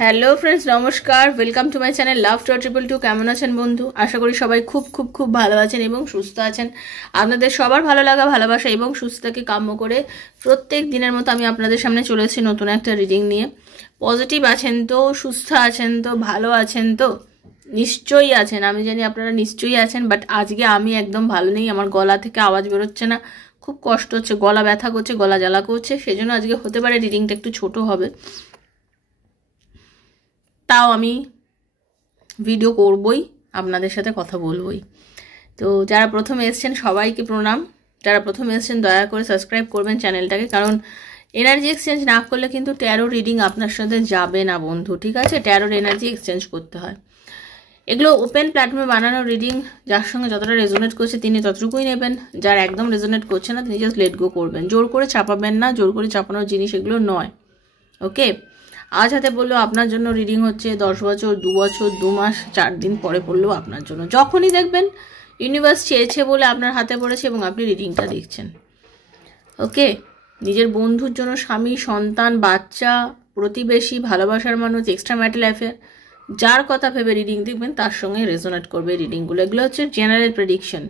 Hello friends, নমস্কার। Welcome to my channel লাভ 222। কেমন আছেন বন্ধু? আশা করি সবাই খুব খুব খুব ভালো আছেন এবং সুস্থ আছেন। আপনাদের সবার ভালো লাগা, ভালোবাসা এবং সুস্থতাকে কাম্য করে প্রত্যেক দিনের মতো আমি আপনাদের সামনে চলে এসেছি নতুন একটা রিডিং নিয়ে। পজিটিভ আছেন তো? সুস্থ আছেন তো? ভালো আছেন তো? নিশ্চয়ই আছেন, আমি জানি আপনারা নিশ্চয়ই আছেন। বাট আজকে আমি একদম ভালো নেই, আমার গলা থেকে আওয়াজ বেরোচ্ছে না, খুব কষ্ট হচ্ছে, গলা ব্যথা করছে, গলা জ্বালা করছে। সেজন্য আজকে হতে পারে রিডিংটা একটু ছোট হবে, তাও আমি ভিডিও করবই, আপনাদের সাথে কথা বলবই। তো যারা প্রথমে এসেছেন সবাইকে প্রণাম। যারা প্রথমে এসেছেন দয়া করে সাবস্ক্রাইব করবেন চ্যানেলটাকে, কারণ এনার্জি এক্সচেঞ্জ না করলে কিন্তু ট্যারো রিডিং আপনার সাথে যাবে না বন্ধু, ঠিক আছে? ট্যারোর এনার্জি এক্সচেঞ্জ করতে হয়। এগুলো ওপেন প্ল্যাটফর্মে বানানো রিডিং, যার সঙ্গে যতটা রেজোনেট করছে তিনি ততটুকুই নেবেন। যার একদম রেজোনেট করছে না তিনি জাস্ট লেট গো করবেন। জোর করে চাপাবেন না, জোর করে চাপানোর জিনিস এগুলো নয়। ওকে, আজ হাতে পড়লেও আপনার জন্য রিডিং হচ্ছে, 10 বছর, 2 বছর, 2 মাস, 4 দিন পরে পড়লেও আপনার জন্য। যখনই দেখবেন ইউনিভার্স চেয়েছে বলে আপনার হাতে পড়েছে এবং আপনি রিডিংটা দেখছেন। ওকে, নিজের বন্ধুর জন্য, স্বামী, সন্তান, বাচ্চা, প্রতিবেশী, ভালোবাসার মানুষ, এক্সট্রা ম্যারিটাল অ্যাফেয়ার, যার কথা ভেবে রিডিং দেখবেন তার সঙ্গে রেজোনেট করবে রিডিংগুলো। এগুলো হচ্ছে জেনারেল প্রেডিকশন।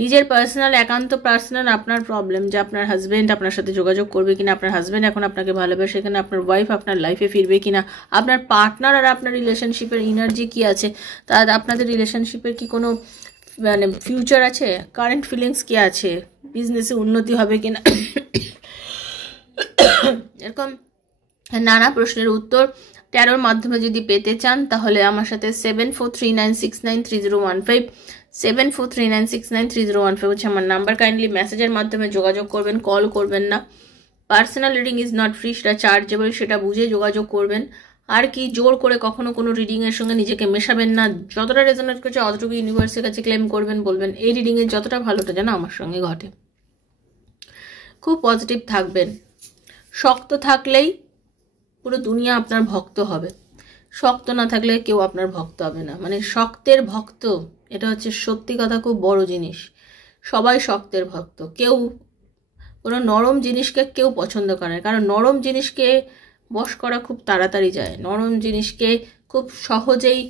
নিজের পার্সোনাল, একান্ত পার্সোনাল আপনার প্রবলেম, যে আপনার হাজব্যান্ড আপনার সাথে যোগাযোগ করবে কিনা, আপনার হাজব্যান্ড এখন আপনাকে ভালোবাসে কিনা, আপনার ওয়াইফ আপনার লাইফে ফিরবে কিনা, আপনার পার্টনার আর আপনার রিলেশনশিপের এনার্জি কি আছে, তার আপনাদের রিলেশনশিপের কি কোনো মানে ফিউচার আছে, কারেন্ট ফিলিংস কি আছে, বিজনেসে উন্নতি হবে কিনা, এরকম নানা প্রশ্নের উত্তর ট্যারোর মাধ্যমে যদি পেতে চান তাহলে আমার সাথে 7439693015 7439693015 হচ্ছে আমার নাম্বার। কাইন্ডলি মেসেজের মাধ্যমে যোগাযোগ করবেন, কল করবেন না। Personal reading is not free, সেটা চার্জেবল, সেটা বুঝে যোগাযোগ করবেন। আর কি জোর করে কখনো কোনো রিডিংয়ের সঙ্গে নিজেকে মেশাবেন না। যতটা রেজোনেট করছে অতটুকু ইউনিভার্সের কাছে ক্লেম করবেন, বলবেন এই রিডিংয়ের যতটা ভালোটা যেন আমার সঙ্গে ঘটে। খুব পজিটিভ থাকবেন। শক্ত থাকলেই পুরো দুনিয়া আপনার ভক্ত হবে, শক্ত না থাকলে কেউ আপনার ভক্ত হবে না। মানে শক্তের ভক্ত, এটা হচ্ছে সত্যি কথা, খুব বড় জিনিস। সবাই শক্তের ভক্ত, কেউ কোনো নরম জিনিসকে কেউ পছন্দ করে না, কারণ নরম জিনিসকে বশ করা খুব তাড়াতাড়ি যায়, নরম জিনিসকে খুব সহজেই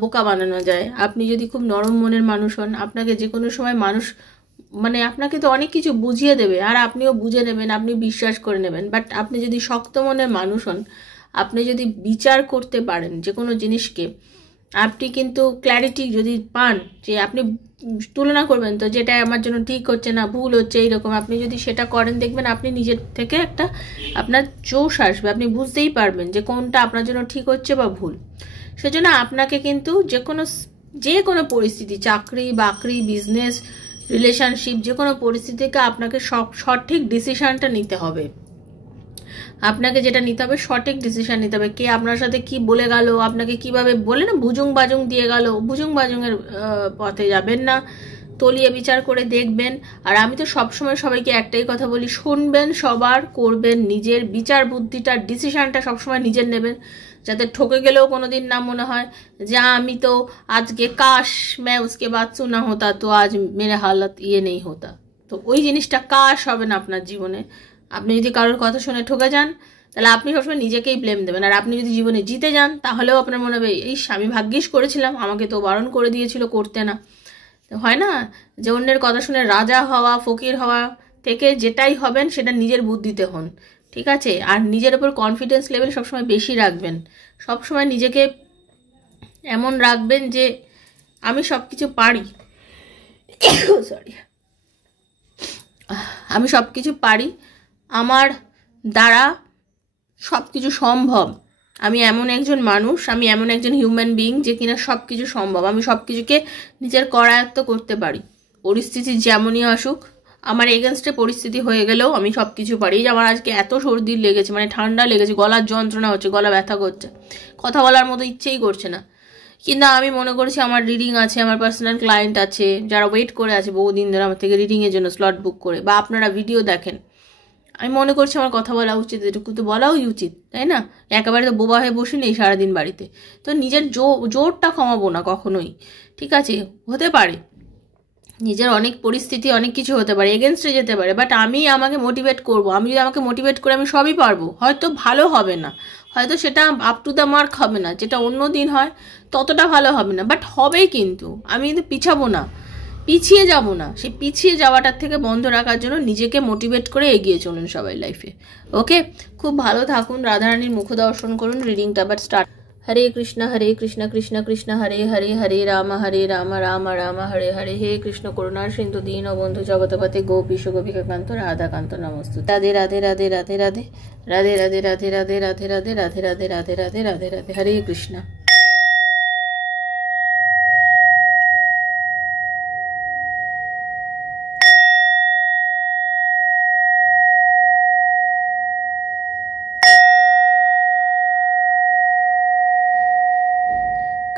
বোকা বানানো যায়। আপনি যদি খুব নরম মনের মানুষ হন, আপনাকে যে কোনো সময় মানুষ মানে আপনাকে তো অনেক কিছু বুঝিয়ে দেবে আর আপনিও বুঝে নেবেন, আপনি বিশ্বাস করে নেবেন। বাট আপনি যদি শক্ত মনের মানুষ হন, আপনি যদি বিচার করতে পারেন যে কোনো জিনিসকে, আপনি কিন্তু ক্ল্যারিটি যদি পান, যে আপনি তুলনা করবেন তো যেটা আমার জন্য ঠিক হচ্ছে না, ভুল হচ্ছে, এইরকম আপনি যদি সেটা করেন দেখবেন আপনি নিজের থেকে একটা আপনার জোশ আসবে, আপনি বুঝতেই পারবেন যে কোনটা আপনার জন্য ঠিক হচ্ছে বা ভুল। সেজন্য আপনাকে কিন্তু যে কোনো পরিস্থিতি, চাকরি বাকরি, বিজনেস, রিলেশনশিপ, যে কোনো পরিস্থিতিকে আপনাকে সঠিক ডিসিশনটা নিতে হবে। আপনাকে যেটা নিতে হবে, সঠিক ডিসিশন নিতে হবে। কে আপনার সাথে কি বলে গেল, আপনাকে কিভাবে বলে না বুজুং বাজুং দিয়ে গেল, বুজুং বাজুংয়ের পথে যাবেন না, তলিয়ে বিচার করে দেখবেন। আর আমি তো সবসময় সবাইকে একটাই কথা বলি, শুনবেন সবার, করবেন নিজের, বিচার বুদ্ধিটা, ডিসিশনটা সবসময় নিজের নেবেন, যাতে ঠকে গেলেও কোনোদিন না মনে হয় যে আমি তো আজকে কাশ मैं उसके बाद सुना होता तो आज मेरे हालत ये नहीं होता। তো ওই জিনিসটা কাশ হবে না আপনার জীবনে। আপনি যদি কারোর কথা শুনে ঠকে যান তাহলে আপনি সবসময় নিজেকেই ব্লেম দেবেন। আর আপনি যদি জীবনে জিতে যান তাহলেও আপনার মনে হবে এই আমি ভাগ্যিস করেছিলাম, আমাকে তো বারণ করে দিয়েছিল করতে না। হয় না যে অন্যের কথা শুনে রাজা হওয়া, ফকির হওয়া থেকে যেটাই হবেন সেটা নিজের বুদ্ধিতে হন, ঠিক আছে? আর নিজের ওপর কনফিডেন্স লেভেল সবসময় বেশি রাখবেন। সবসময় নিজেকে এমন রাখবেন যে আমি সব কিছু পারি, সরি, আমি সব কিছু পারি, আমার দ্বারা সব কিছু সম্ভব। আমি এমন একজন মানুষ, আমি এমন একজন হিউম্যান বিইং যে কিনা সব কিছু সম্ভব, আমি সব কিছুকে নিজের করায়ত্ত করতে পারি। পরিস্থিতি যেমনই আসুক, আমার এগেনস্টে পরিস্থিতি হয়ে গেলেও আমি সব কিছু পারি। যে আমার আজকে এত সর্দি লেগেছে, মানে ঠান্ডা লেগেছে, গলার যন্ত্রণা হচ্ছে, গলা ব্যথা করছে, কথা বলার মতো ইচ্ছেই করছে না, কিন্তু আমি মনে করেছি আমার রিডিং আছে, আমার পার্সোনাল ক্লায়েন্ট আছে যারা ওয়েট করে আছে বহুদিন ধরে আমার থেকে রিডিংয়ের জন্য স্লট বুক করে, বা আপনারা ভিডিও দেখেন, আমি মনে করছি আমার কথা বলা উচিত, এটুকু তো বলাই উচিত, তাই না? একেবারে তো বোবা হয়ে বসে নেই সারাদিন বাড়িতে। তো নিজের জোরটা কমাবো না কখনোই, ঠিক আছে? হতে পারে নিজের অনেক পরিস্থিতি, অনেক কিছু হতে পারে, এগেনস্টে যেতে পারে, বাট আমি আমাকে মোটিভেট করব। আমি যদি আমাকে মোটিভেট করে আমি সবই পারবো, হয়তো ভালো হবে না, হয়তো সেটা আপ টু দ্য মার্ক হবে না, যেটা অন্য দিন হয় ততটা ভালো হবে না, বাট হবেই। কিন্তু আমি কিন্তু পিছাবো না, পিছিয়ে যাব না। সেই পিছিয়ে যাওয়াটার থেকে বন্ধ রাখার জন্য নিজেকে মোটিভেট করে এগিয়ে চলুন সবাই লাইফে। ওকে, খুব ভালো থাকুন, রাধারানীর মুখ দর্শন করুন। রিডিংটা আবার স্টার্ট। হরে কৃষ্ণ কৃষ্ণ কৃষ্ণ হরে হরে, হরে রাম রাম রাম হরে হরে। হে কৃষ্ণ করুণার সিন্ধু দীন বন্ধু জগতপতি গোপীশ গোপিকাকান্ত রাধাকান্ত নমস্তু। রাধে রাধে রাধে রাধে রাধে রাধে রাধে রাধে রাধে রাধে রাধে রাধে রাধে রাধে রাধে রাধে রাধে। হরে কৃষ্ণ।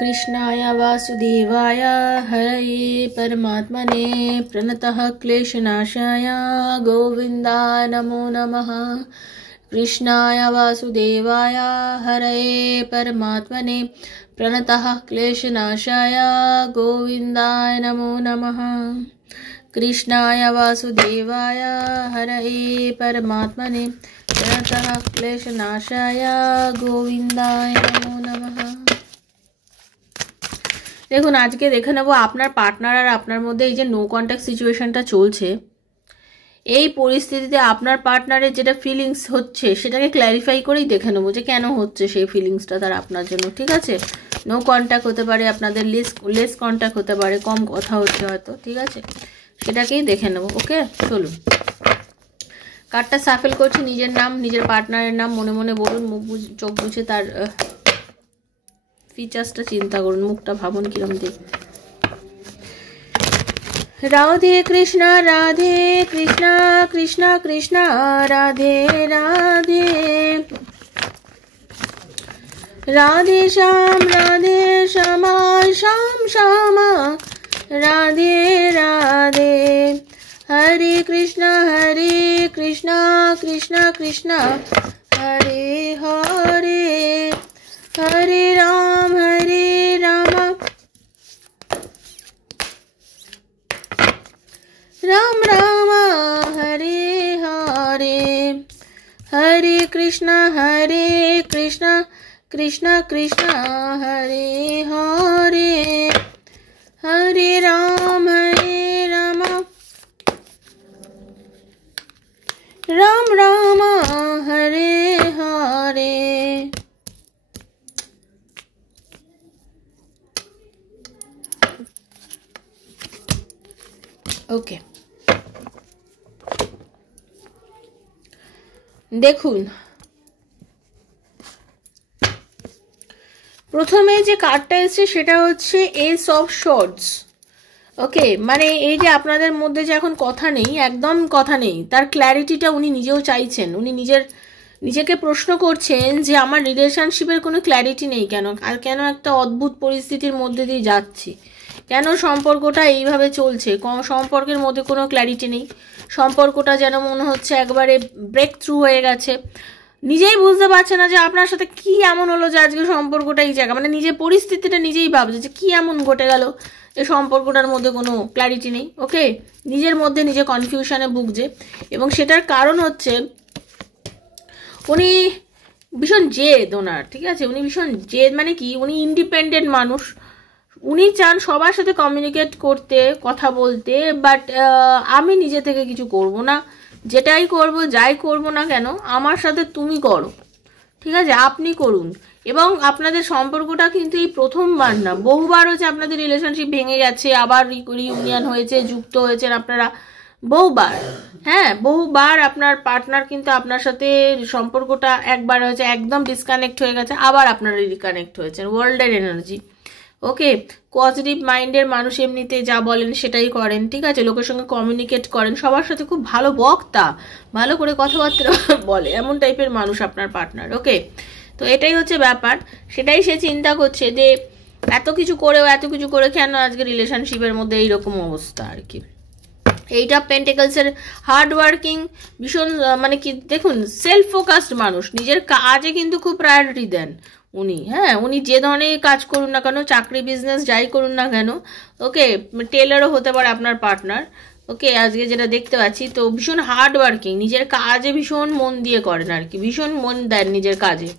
कृष्णाय वासुदेवाय हरये परमात्मने प्रणतः क्लेशनाशाय गोविन्दाय नमो नमः। कृष्णाय वासुदेवाय हरये परमात्मने प्रणतः क्लेशनाशाय गोविन्दाय नमो नमः। कृष्णाय वासुदेवाय हरये परमात्मने प्रणतः क्लेशनाशाय गोविन्दाय नमो नमः। দেখুন, আজকে দেখে নেব আপনার পার্টনার আর আপনার মধ্যে এই যে নো কন্ট্যাক্ট সিচুয়েশনটা চলছে, এই পরিস্থিতিতে আপনার পার্টনারের যেটা ফিলিংস হচ্ছে সেটাকে ক্ল্যারিফাই করেই দেখে নেবো যে কেন হচ্ছে সেই ফিলিংসটা তার আপনার জন্য। ঠিক আছে, নো কন্ট্যাক্ট হতে পারে, আপনাদের লেস কন্ট্যাক্ট হতে পারে, কম কথা হচ্ছে হয়তো। ঠিক আছে, সেটাকেই দেখে নেবো। ওকে, চলুন। কার্ডটা সাফেল করছি, নিজের নাম, নিজের পার্টনারের নাম মনে মনে বলুন, চোখ বুঝে তার ফিচার্সটা চিন্তা করুন, মুখটা ভাবুন কিরম দেখ। রাধে কৃষ্ণ কৃষ্ণ কৃষ্ণ রাধে রাধে, রাধে শ্যাম শ্যাম শ্যাম রাধে রাধে। হরে কৃষ্ণ কৃষ্ণ কৃষ্ণ হরে হরে, हरे राम राम राम हरे हरे। हरे कृष्ण कृष्ण कृष्ण हरे हरे, हरे राम राम राम हरे हरे। ওকে, দেখুন প্রথমে যে কার্ডটা এসেছে সেটা হচ্ছে এস অফ শর্টস। ওকে, মানে এই যে আপনাদের মধ্যে যে এখন কথা নেই, একদম কথা নেই, তার ক্ল্যারিটিটা উনি নিজেও চাইছেন। উনি নিজেকে প্রশ্ন করছেন যে আমার রিলেশনশিপের কোনো ক্ল্যারিটি নেই কেন, আর কেন একটা অদ্ভুত পরিস্থিতির মধ্যে দিয়ে যাচ্ছি, কেন সম্পর্কটা এইভাবে চলছে, সম্পর্কের মধ্যে কোনো ক্ল্যারিটি নেই, সম্পর্কটা যেন মনে হচ্ছে একবারে ব্রেক থ্রু হয়ে গেছে। নিজেই বুঝতে পারছে না যে আপনার সাথে কি এমন হলো যে আজকে সম্পর্কটা এই জায়গা, মানে নিজের পরিস্থিতিটা নিজেই ভাবছে যে কি এমন ঘটে গেল যে সম্পর্কটার মধ্যে কোনো ক্ল্যারিটি নেই। ওকে, নিজের মধ্যে নিজে কনফিউশনে ভুগছে, এবং সেটার কারণ হচ্ছে উনি ভীষণ জেদ ওনার। ঠিক আছে, উনি ভীষণ জেদ, মানে কি উনি ইন্ডিপেন্ডেন্ট মানুষ, উনি চান সবার সাথে কমিউনিকেট করতে, কথা বলতে, বাট আমি নিজে থেকে কিছু করব না, যেটাই করব যাই করব না কেন আমার সাথে তুমি করো। ঠিক আছে, আপনি করুন। এবং আপনাদের সম্পর্কটা কিন্তু এই প্রথমবার না, বহুবার হচ্ছে আপনাদের রিলেশনশিপ ভেঙে গেছে, আবার রিউনিয়ন হয়েছে, যুক্ত হয়েছেন আপনারা বহুবার। হ্যাঁ, বহুবার আপনার পার্টনার কিন্তু আপনার সাথে সম্পর্কটা একবার হয়েছে একদম ডিসকানেক্ট হয়ে গেছে, আবার আপনারা রিকানেক্ট হয়েছেন। ওয়ার্ল্ডের এনার্জি। ওকে, পজিটিভ মাইন্ডের মানুষ এমনিতে যা বলেন সেটাই করেন। ঠিক আছে, লোকের সঙ্গে কমিউনিকেট করেন, সবার সাথে খুব ভালো বক্তা, ভালো করে কথাবার্তা বলে, এমন টাইপের মানুষ আপনার পার্টনার। ওকে, তো এটাই হচ্ছে ব্যাপার। সেটাই সে চিন্তা করছে যে এত কিছু করে কেন আজকে রিলেশনশিপের মধ্যে এইরকম অবস্থা আর কি। এইট অফ পেন্টিকলসের হার্ড ওয়ার্কিং, ভীষণ মানে কি দেখুন সেলফ ফোকাসড মানুষ, নিজের কাজে কিন্তু খুব প্রায়োরিটি দেন উনি। হ্যাঁ, উনি যে ধরনের কাজ করুন না কেন, চাকরি বিজনেস যাই করুন না কেন, ওকে, টেলারও হতে পারে আপনার পার্টনার। ওকে, আজকে যেটা দেখতে পাচ্ছি, তো ভীষণ হার্ড ওয়ার্কিং, নিজের কাজে ভীষণ মন দিয়ে করেন আর কি, ভীষণ মন দেন নিজের কাজে।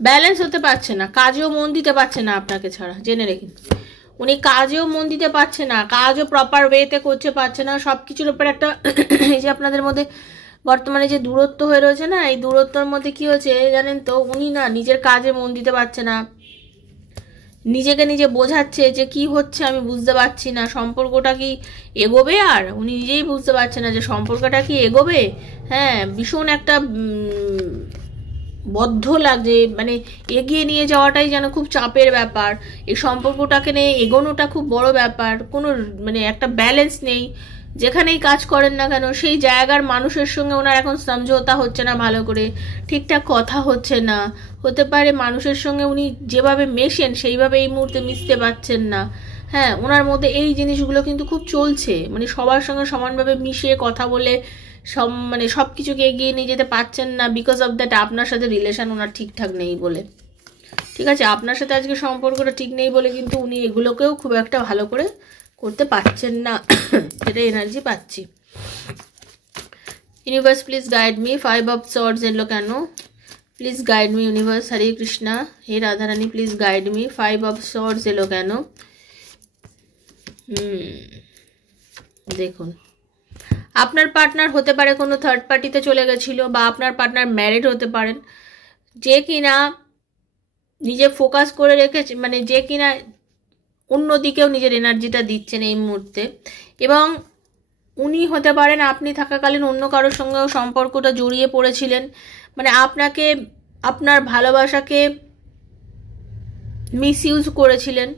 ব্যালেন্স হতে পারছে না, কাজেও মন দিতে পারছে না আপনাকে ছাড়া, জেনে রেখে। উনি কাজেও মন দিতে পারছে না, কাজও প্রপার ওয়েতে করতে পারছে না, সব কিছুর উপর একটা এই যে আপনাদের মধ্যে বর্তমানে যে দূরত্ব হয়ে রয়েছে না, এই দূরত্বর মধ্যে কি হচ্ছে জানেন তো, উনি না নিজের কাজে মন দিতে পারছে না, নিজেকে নিজে বোঝাচ্ছে যে কি হচ্ছে আমি বুঝতে পারছি না, সম্পর্কটা কি এগোবে, আর উনি নিজেই বুঝতে পারছে না যে সম্পর্কটা কি এগোবে। হ্যাঁ, ভীষণ একটা বদ্ধ লাগছে, মানে এগিয়ে নিয়ে যাওয়াটাই যেন খুব চাপের ব্যাপার, এই সম্পর্কটাকে নিয়ে এগোনোটা খুব বড় ব্যাপার, কোনো মানে একটা ব্যালেন্স নেই। যেখানেই কাজ করেন না কেন সেই জায়গার মানুষের সঙ্গে ওনার এখন সমঝোতা হচ্ছে না, ভালো করে ঠিকঠাক কথা হচ্ছে না, হতে পারে মানুষের সঙ্গে উনি যেভাবে মেশেন সেইভাবে এই মুহূর্তে মিশতে পারছেন না। হ্যাঁ, ওনার মধ্যে এই জিনিসগুলো কিন্তু খুব চলছে, মানে সবার সঙ্গে সমানভাবে মিশিয়ে কথা বলে মানে সব কিছুকে এগিয়ে নিয়ে যেতে পারছেন না, বিকজ অফ দ্যাট আপনার সাথে রিলেশন ওনার ঠিকঠাক নেই বলে। ঠিক আছে, আপনার সাথে আজকে সম্পর্কটা ঠিক নেই বলে কিন্তু উনি এগুলোকেও খুব একটা ভালো করে করতে পারছেন না, এটা এনার্জি পাচ্ছি। Universe please guide me, 5 of swords এলো কেন, please guide me universe, Hare Krishna, হে Radharani please guide me, 5 of swords এলো কেন। দেখুন, আপনার পার্টনার হতে পারে কোনো থার্ড পার্টিতে চলে গেছিল, বা আপনার পার্টনার ম্যারিড হতে পারেন, যে কিনা নিজে ফোকাস করে রেখেছে, মানে যে কিনা অন্যদিকেও নিজের এনার্জিটা দিচ্ছেন এই মুহূর্তে, এবং উনি হতে পারেন আপনি থাকাকালীন অন্য কারোর সঙ্গেও সম্পর্কটা জড়িয়ে পড়েছিলেন, মানে আপনাকে, আপনার ভালোবাসাকে মিসইউজ করেছিলেন।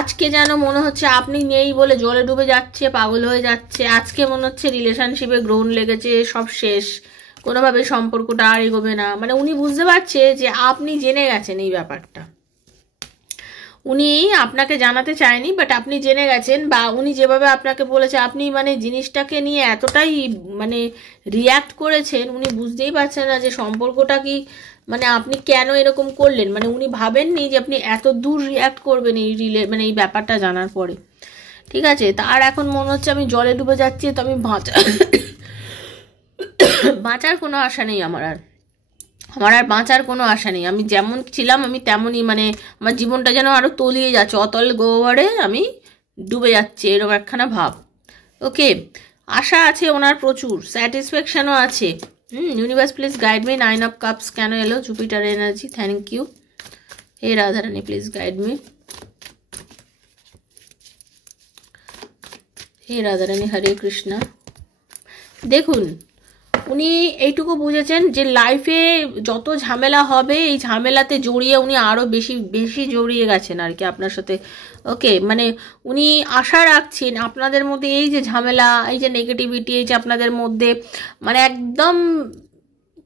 আজকে যেন মনে হচ্ছে আপনি নেই বলে জলে ডুবে যাচ্ছে, পাগল হয়ে যাচ্ছে, আজকে মনে হচ্ছে রিলেশনশিপে গ্রহণ লেগেছে, সব শেষ, কোনোভাবে সম্পর্কটা আর এগোবে না, মানে উনি বুঝতে পারছে যে আপনি জেনে গেছেন এই ব্যাপারটা, উনি আপনাকে জানাতে চায়নি বাট আপনি জেনে গেছেন, বা উনি যেভাবে আপনাকে বলেছে আপনি মানে জিনিসটাকে নিয়ে এতটাই মানে রিয়্যাক্ট করেছেন, উনি বুঝতেই পারছেন না যে সম্পর্কটা কি, মানে আপনি কেন এরকম করলেন, মানে উনি ভাবেননি যে আপনি এত দূর রিয়্যাক্ট করবেন এই মানে এই ব্যাপারটা জানার পরে। ঠিক আছে, তার এখন মনে হচ্ছে আমি জলে ডুবে যাচ্ছি, তো আমি বাঁচার কোনো আশা নেই আমার আর বাঁচার কোনো আশা নেই, আমি যেমন ছিলাম আমি তেমনই, মানে আমার জীবনটা যেন আরও তলিয়ে যাচ্ছে, অতল গহ্বরে আমি ডুবে যাচ্ছি, এরকম একখানা ভাব। ওকে, আশা আছে ওনার প্রচুর, স্যাটিসফ্যাকশনও আছে। Universe please guide me, 9 of cups কেন এলো, জুপিটার এনার্জি, থ্যাংক ইউ, হে রাধারানী প্লিজ গাইড মি, হে রাধারানী, হরে কৃষ্ণা। দেখুন, উনি এইটুকু বুঝেছেন যে লাইফে যত ঝামেলা হবে এই ঝামেলাতে জড়িয়ে উনি আরও বেশি জড়িয়ে গেছেন আর কি আপনার সাথে। ওকে, মানে উনি আশা রাখছেন আপনাদের মধ্যে এই যে ঝামেলা, এই যে নেগেটিভিটি, এই যে আপনাদের মধ্যে মানে একদম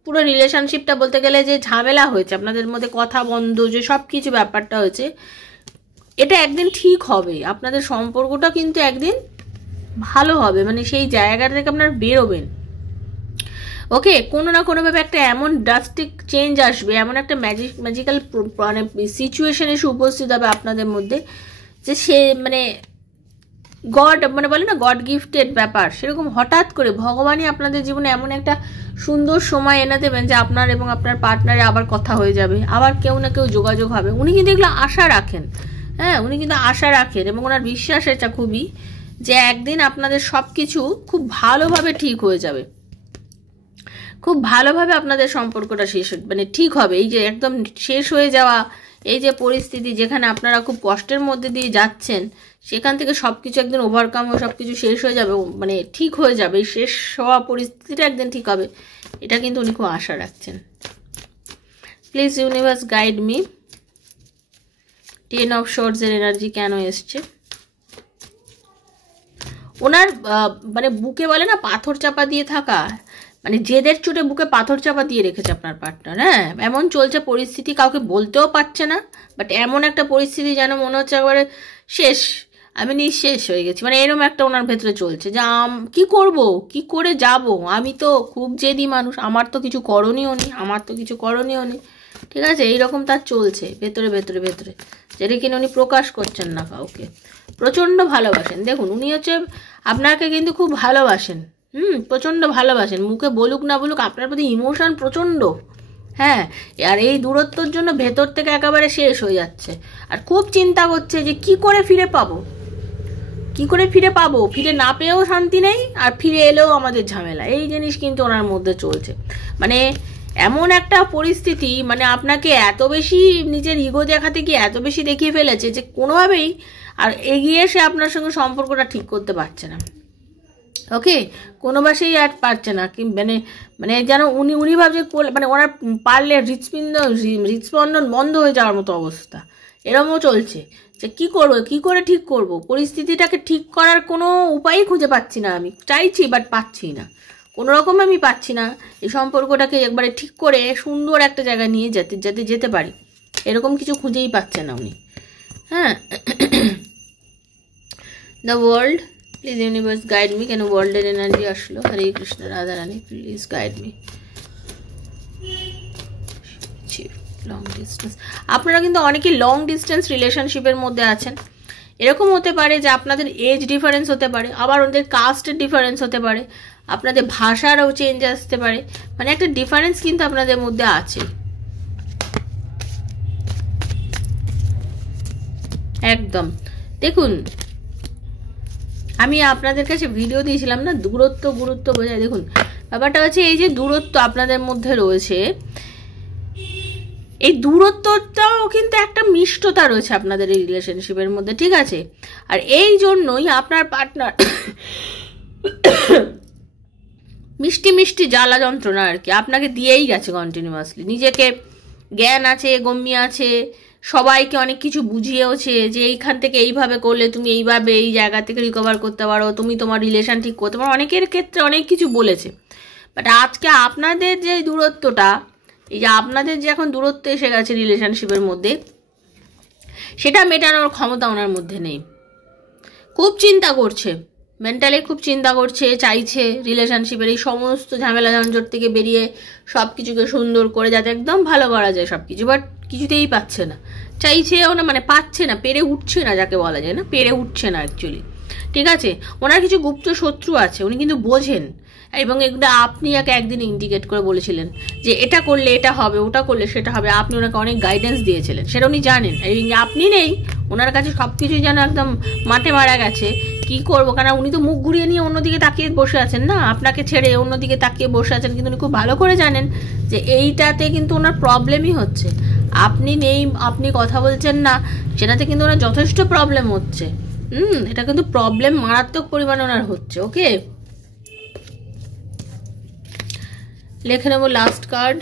পুরো রিলেশনশিপটা বলতে গেলে যে ঝামেলা হয়েছে আপনাদের মধ্যে, কথা বন্ধ, যে সব কিছু ব্যাপারটা হয়েছে, এটা একদিন ঠিক হবে, আপনাদের সম্পর্কটা কিন্তু একদিন ভালো হবে, মানে সেই জায়গা থেকে আপনার বেরোবেন। ওকে, কোনো না কোনোভাবে একটা এমন ড্রাস্টিক চেঞ্জ আসবে, এমন একটা ম্যাজিক্যাল মানে সিচুয়েশন এসে উপস্থিত হবে আপনাদের মধ্যে, যে সে মানে গড, মানে বলে না গড গিফটেড ব্যাপার, সেরকম হঠাৎ করে ভগবানই আপনাদের জীবনে এমন একটা সুন্দর সময় এনে দেবেন যে আপনার এবং আপনার পার্টনারে আবার কথা হয়ে যাবে, আবার কেউ না কেউ যোগাযোগ হবে। উনি কিন্তু এগুলো আশা রাখেন, হ্যাঁ উনি কিন্তু আশা রাখেন, এবং ওনার বিশ্বাস এটা খুবই, যে একদিন আপনাদের সব কিছু খুব ভালোভাবে ঠিক হয়ে যাবে, খুব ভালোভাবে আপনাদের সম্পর্কটা শেষ মানে ঠিক হবে। এই যে একদম শেষ হয়ে যাওয়া এই যে পরিস্থিতি, যেখানে আপনারা খুব কষ্টের মধ্যে দিয়ে যাচ্ছেন, সেখান থেকে সব কিছু একদিন ওভারকাম হয়ে সব কিছু শেষ হয়ে যাবে, মানে ঠিক হয়ে যাবে, এই শেষ হওয়া পরিস্থিতিটা একদিন ঠিক হবে, এটা কিন্তু উনি খুব আশা রাখছেন। Please universe guide me, 10 of শর্টসের এনার্জি কেন এসছে। ওনার মানে বুকে বলে না পাথর চাপা দিয়ে থাকা, মানে জেদের চোটে বুকে পাথর চাপা দিয়ে রেখেছে আপনার পার্টনার। হ্যাঁ, এমন চলছে পরিস্থিতি, কাউকে বলতেও পারছে না, বাট এমন একটা পরিস্থিতি যেন মনে হচ্ছে একবারে শেষ, আমি নিঃশেষ হয়ে গেছি, মানে এরকম একটা ওনার ভেতরে চলছে যে কি করব, কি করে যাব, আমি তো খুব জেদি মানুষ, আমার তো কিছু করণীয় নেই, আমার তো কিছু করণীয় নেই। ঠিক আছে, এইরকম তার চলছে ভেতরে ভেতরে ভেতরে, যেটা কিনা উনি প্রকাশ করছেন না কাউকে। প্রচণ্ড ভালোবাসেন, দেখুন উনি হচ্ছে আপনাকে কিন্তু খুব ভালোবাসেন, প্রচণ্ড ভালোবাসেন, মুখে বলুক না বলুক আপনার প্রতি ইমোশন প্রচণ্ড, হ্যাঁ, আর এই দূরত্বর জন্য ভেতর থেকে একেবারে শেষ হয়ে যাচ্ছে, আর খুব চিন্তা করছে যে কি করে ফিরে পাবো, কি করে ফিরে পাবো, ফিরে না পেয়েও শান্তি নেই, আর ফিরে এলেও আমাদের ঝামেলা। এই জিনিস কিন্তু ওনার মধ্যে চলছে। মানে এমন একটা পরিস্থিতি, মানে আপনাকে এত বেশি নিজের ইগো দেখাতে গিয়ে এত বেশি দেখিয়ে ফেলেছে যে কোনোভাবেই আর এগিয়ে এসে আপনার সঙ্গে সম্পর্কটা ঠিক করতে পারছে না। ওকে, কোনোভাবেই আর পারছে না, কি মানে মানে যেন উনি ভাবছে মানে ওনার পারলে হৃৎস্পন্দন বন্ধ হয়ে যাওয়ার মতো অবস্থা, এরমও চলছে যে কি করবো, কি করে ঠিক করব, পরিস্থিতিটাকে ঠিক করার কোনো উপায়ই খুঁজে পাচ্ছি না। আমি চাইছি বাট পাচ্ছি না, কোনো রকম আমি পাচ্ছি না এই সম্পর্কটাকে একবারে ঠিক করে সুন্দর একটা জায়গায় নিয়ে যেতে পারি, এরকম কিছু খুঁজেই পাচ্ছে না উনি। হ্যাঁ, the world please universe guide me. কেন ওয়ার্ল্ডের এনার্জি আসলো? Hare Krishna, Radha Rani please guide me. Long distance, আপনারা কিন্তু অনেকেই লং ডিস্টেন্স রিলেশনশিপের মধ্যে আছেন। এরকম হতে পারে যে আপনাদের এজ ডিফারেন্স হতে পারে, আবার ওদের কাস্টের ডিফারেন্স হতে পারে, আপনাদের ভাষারও চেঞ্জ আসতে পারে, মানে একটা ডিফারেন্স কিন্তু আপনাদের মধ্যে আছে একদম। দেখুন, আমি আপনাদের কাছে ভিডিও দিয়েছিলাম না, দূরত্ব গুরুত্ব বোঝায়। দেখুন, ব্যাপারটা হচ্ছে এই যে দূরত্ব আপনাদের মধ্যে রয়েছে, এই দূরত্বটাও কিন্তু একটা মিষ্টতা রয়েছে আপনাদের এই রিলেশনশিপের মধ্যে, ঠিক আছে? আর এই জন্যই আপনার পার্টনার মিষ্টি মিষ্টি জ্বালা যন্ত্রণা আর কি আপনাকে দিয়েই গেছে কন্টিনিউয়াসলি। নিজেকে জ্ঞান আছে, গম্য আছে, সবাইকে অনেক কিছু বুঝিয়েওছে যে এইখান থেকে এইভাবে করলে তুমি এইভাবে এই জায়গা থেকে রিকভার করতে পারো, তুমি তোমার রিলেশন ঠিক করতে পারো, অনেকের ক্ষেত্রে অনেক কিছু বলেছে। বাট আজকে আপনাদের যে দূরত্বটা, এই যে আপনাদের যে এখন দূরত্ব এসে গেছে রিলেশনশিপের মধ্যে, সেটা মেটানোর ক্ষমতা ওনার মধ্যে নেই। খুব চিন্তা করছে, মেন্টালি খুব চিন্তা করছে, চাইছে রিলেশনশিপের এই সমস্ত ঝামেলা ঝঞ্ঝট থেকে বেরিয়ে সব কিছুকে সুন্দর করে যাতে একদম ভালো করা যায় সব কিছু, বাট কিছুতেই পাচ্ছে না। চাইছেও না, মানে পাচ্ছে না, পেরে উঠছে না, যাকে বলা যায় না, পেরে উঠছে না অ্যাকচুয়ালি, ঠিক আছে? ওনার কিছু গুপ্ত শত্রু আছে, উনি কিন্তু বোঝেন, এবং এগুলো আপনি একদিন ইন্ডিকেট করে বলেছিলেন যে এটা করলে এটা হবে, ওটা করলে সেটা হবে, আপনি ওনাকে অনেক গাইডেন্স দিয়েছিলেন, সেটা উনি জানেন। আপনি নেই, ওনার কাছে সব কিছুই যেন একদম মাঠে মারা গেছে। কি করবো, কারণ উনি তো মুখ ঘুরিয়ে নিয়ে অন্যদিকে তাকিয়ে বসে আছেন না, আপনাকে ছেড়ে অন্যদিকে তাকিয়ে বসে আছেন, কিন্তু উনি খুব ভালো করে জানেন যে এইটাতে কিন্তু ওনার প্রবলেমই হচ্ছে। আপনি নেই, আপনি কথা বলছেন না, সেটাতে কিন্তু ওনার যথেষ্ট প্রবলেম হচ্ছে। এটা কিন্তু প্রবলেম মারাত্মক পরিমাণে ওনার হচ্ছে। ওকে, লিখে নেব লাস্ট কার্ড।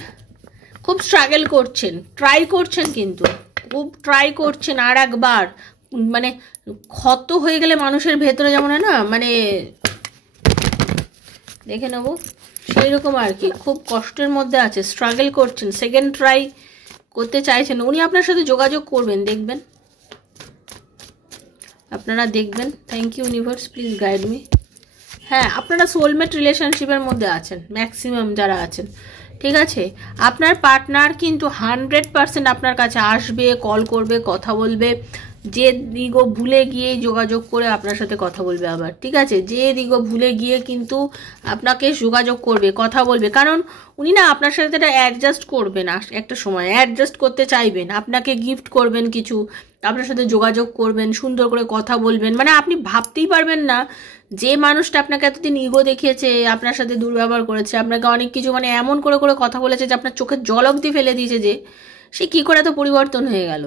খুব স্ট্রাগল করছেন, ট্রাই করছেন, কিন্তু খুব ট্রাই করছেন আর একবার, মানে ক্ষত হয়ে গেলে মানুষের ভেতরে যেমন হয় না, মানে দেখে নেব সেই রকম আর কি, খুব কষ্টের মধ্যে আছে, স্ট্রাগল করছেন, সেকেন্ড ট্রাই করতে চাইছেন। উনি আপনার সাথে যোগাযোগ করবেন, দেখবেন, আপনারা দেখবেন। Thank you universe, please guide me. হ্যাঁ, আপনারা সোলমেট রিলেশনশিপের মধ্যে আছেন, ম্যাক্সিমাম যারা আছেন, ঠিক আছে? আপনার পার্টনার কিন্তু 100% আপনার কাছে আসবে, কল করবে, কথা বলবে, যে দিগো ভুলে গিয়ে যোগাযোগ করে আপনার সাথে কথা বলবে আবার, ঠিক আছে? যে দিগো ভুলে গিয়ে কিন্তু আপনাকে যোগাযোগ করবে, কথা বলবে, কারণ উনি না আপনার সাথে এটা অ্যাডজাস্ট করবেন, একটা সময় অ্যাডজাস্ট করতে চাইবেন, আপনাকে গিফট করবেন কিছু, আপনার সাথে যোগাযোগ করবেন, সুন্দর করে কথা বলবেন। মানে আপনি ভাবতেই পারবেন না যে মানুষটা আপনাকে এতদিন ইগো দেখিয়েছে, আপনার সাথে দুর্ব্যবহার করেছে, আপনাকে অনেক কিছু মানে এমন করে করে কথা বলেছে যে আপনার চোখের জল অবধি ফেলে দিয়েছে, যে সে কী করে এত পরিবর্তন হয়ে গেল,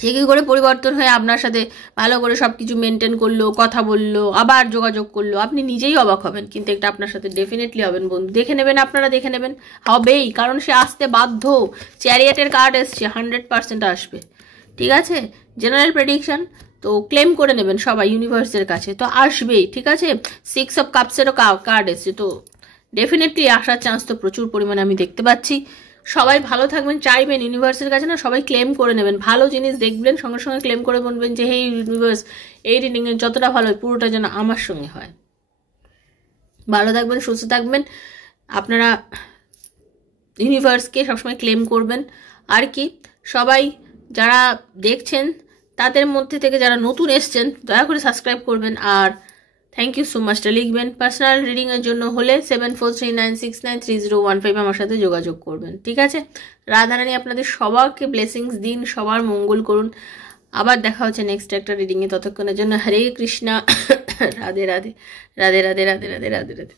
সে কী করে পরিবর্তন হয়ে আপনার সাথে ভালো করে সব কিছু মেনটেন করলো, কথা বললো, আবার যোগাযোগ করলো। আপনি নিজেই অবাক হবেন, কিন্তু এটা আপনার সাথে ডেফিনেটলি হবেন বন্ধু, দেখে নেবেন, আপনারা দেখে নেবেন, হবেই, কারণ সে আসতে বাধ্য। চ্যারিয়েটের কার্ড এসছে, 100% আসবে, ঠিক আছে? জেনারেল প্রেডিকশন তো ক্লেম করে নেবেন সবাই ইউনিভার্সের কাছে, তো আসবেই, ঠিক আছে? 6 অফ কাপসেরও কার্ড এসছে, তো ডেফিনেটলি আসার চান্স তো প্রচুর পরিমাণে আমি দেখতে পাচ্ছি। সবাই ভালো থাকবেন, চাইবেন ইউনিভার্সের কাছে না, সবাই ক্লেম করে নেবেন, ভালো জিনিস দেখবেন, সঙ্গে সঙ্গে ক্লেম করে বলবেন যে হে ইউনিভার্স, এই রিডিংয়ে যতটা ভালো হয় পুরোটা যেন আমার সঙ্গে হয়। ভালো থাকবেন, সুস্থ থাকবেন, আপনারা ইউনিভার্সকে সবসময় ক্লেম করবেন। আর কি, সবাই যারা দেখছেন তাদের মধ্যে থেকে যারা নতুন এসছেন দয়া করে সাবস্ক্রাইব করবেন। আর থ্যাংক ইউ সো মাচটা লিখবেন। পার্সোনাল রিডিংয়ের জন্য হলে 7439693015 আমার সাথে যোগাযোগ করবেন, ঠিক আছে? রাধারানী আপনাদের সবাইকে ব্লেসিংস দিন, সবার মঙ্গল করুন। আবার দেখা হচ্ছে নেক্সট একটা রিডিংয়ে, ততক্ষণের জন্য হরে কৃষ্ণা, রাধে রাধে রাধে রাধে রাধে রাধে রাধে রাধে।